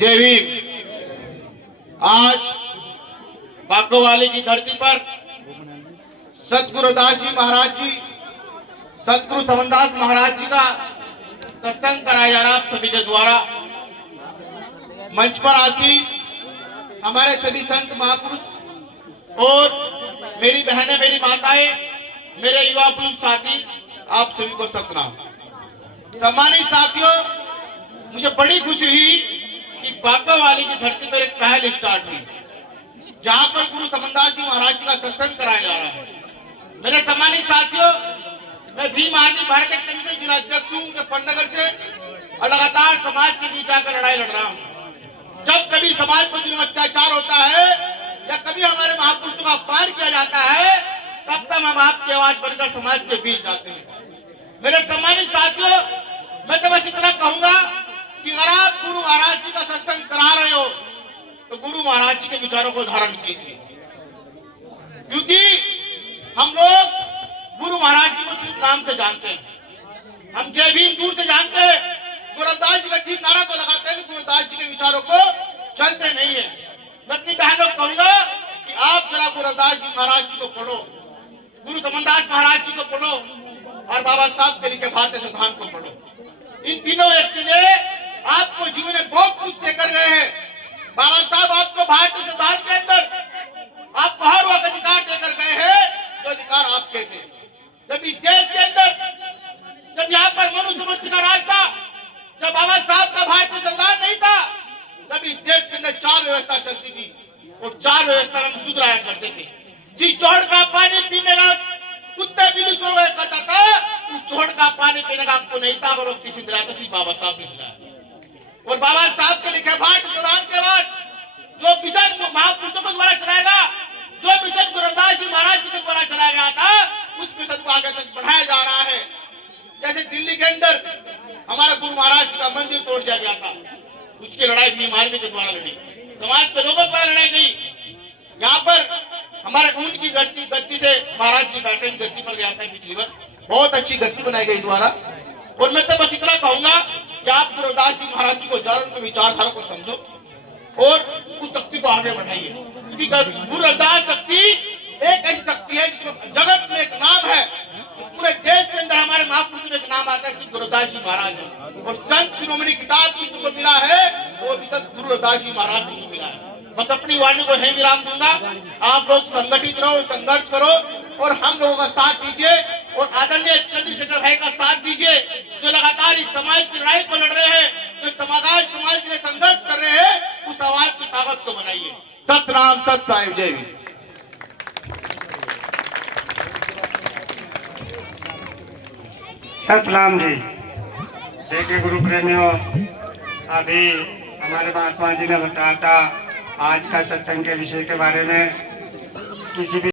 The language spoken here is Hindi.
जय भीम। आज बाकोवाली की धरती पर सतगुरु दास जी महाराज जी, सतगुरु समनदास महाराज जी का सत्संग कराया जा रहा आप सभी के द्वारा। मंच पर आसीन हमारे सभी संत महापुरुष और मेरी बहनें, मेरी माताएं, मेरे युवा पुरुष साथी, आप सभी को सतनाम। सम्मानित साथियों, मुझे बड़ी खुशी हुई कि बाकोवाली की धरती पर एक पहल स्टार्ट हुई जहां पर गुरु समनदास जी महाराज जी का सत्संग कराया जा रहा है। मेरे सम्मानित साथियों, मैं भीम आर्मी भारत एक कमिशन जिला अध्यक्ष हूं मुजफ्फरनगर से और लगातार समाज के बीच जाकर लड़ाई लड़ रहा हूं। जब कभी समाज पर जुल्म अत्याचार होता है या कभी हमारे महापुरुषों का अपमान किया जाता है, तब तक हम आपकी आवाज बनकर समाज के बीच जाते हैं। मेरे सम्मानित साथियों, मैं तो बस इतना कहूंगा कि अगर आप गुरु महाराज जी का सत्संग करा रहे हो तो गुरु महाराज जी के विचारों को धारण कीजिए, क्योंकि हम लोग गुरु महाराज जी को सिर्फ नाम से जानते हैं। हम जय भीम दूर से जानते हैं, गुरुदास जी का जी नारा तो लगाते हैं, गुरुदास जी के विचारों को चलते नहीं है। मैं अपनी बहनों को कहूंगा कि आप जरा गुरुदास जी महाराज जी को पढ़ो, गुरु समनदास महाराज जी को पढ़ो और बाबा साहब के लिखे भारतीय संविधान को पढ़ो। इन तीनों व्यक्ति ने आपको जीवन में बहुत कुछ देकर गए हैं। बाबा साहब आपको भारतीय संविधान के अंदर आपको हर वह अधिकार देकर गए हैं जो अधिकार आपके थे। जब इस देश के अंदर, जब यहाँ पर मनुस्मृति का राज था, जब बाबा साहब का भारतीय संविधान नहीं था, तब इस देश के अंदर 4 व्यवस्था चलती थी और 4 व्यवस्था में शुद्ध रहा करते थे। जिस चौड़ का पानी पीने का कुत्ते बिल्ली सो गए करता था, उस चौड़ का पानी पीने का आपको नहीं था, और वो किसी दिलाया था, सिर्फ बाबा साहब ने दिलाया। और बाबा साहब के लिखे भारतीय संविधान के बाद जो मिशन महापुरुषों के द्वारा चलाएगा, जो मिशन गुरुदास जी महाराज जी के द्वारा चलाया गया था, उस मिशन को आगे तक बढ़ाया जा रहा है। जैसे दिल्ली के अंदर हमारे गुरु महाराज जी का मंदिर तोड़ दिया गया था, उसकी लड़ाई भीम आर्मी के द्वारा लड़ी, समाज के लोगों द्वारा लड़ाई गई। यहाँ पर हमारे ऊंट की गद्दी से महाराज जी बैठे गद्दी पर गया था पिछली बार, बहुत अच्छी गद्दी बनाई गई द्वारा। और मैं तो बस इतना कहूंगा कि आप गुरुदास जी महाराज जी को जान, उनके विचारधारा को समझो और उस शक्ति को आगे बढ़ाइए, क्योंकि गुरुदास शक्ति एक ऐसी शक्ति है जिसमें जगत में एक नाम है, पूरे देश के अंदर हमारे महापुरुषों में एक नाम आता है, श्री गुरुदास जी महाराज है। और संत शिरोमणि किताब जिसको मिला है वो भी संत गुरुदास जी महाराज जी को मिला है। बस अपनी वाणी को है विराम दूंगा। आप लोग संगठित रहो, संघर्ष करो और हम लोगों का साथ दीजिए और आदरणीय चंद्रशेखर भाई का साथ दीजिए, जो लगातार इस समाज की लड़ाई को लड़ रहे हैं, जो समाज के लिए संघर्ष कर रहे हैं, उस आवाज की ताकत को बनाइए। सतनाम, सत साहिब, जय भीम। सतनाम जी। देखिए गुरु प्रेमियों, अभी हमारे महात्मा जी ने बताया था आज का सत्संग के विषय के बारे में। किसी भी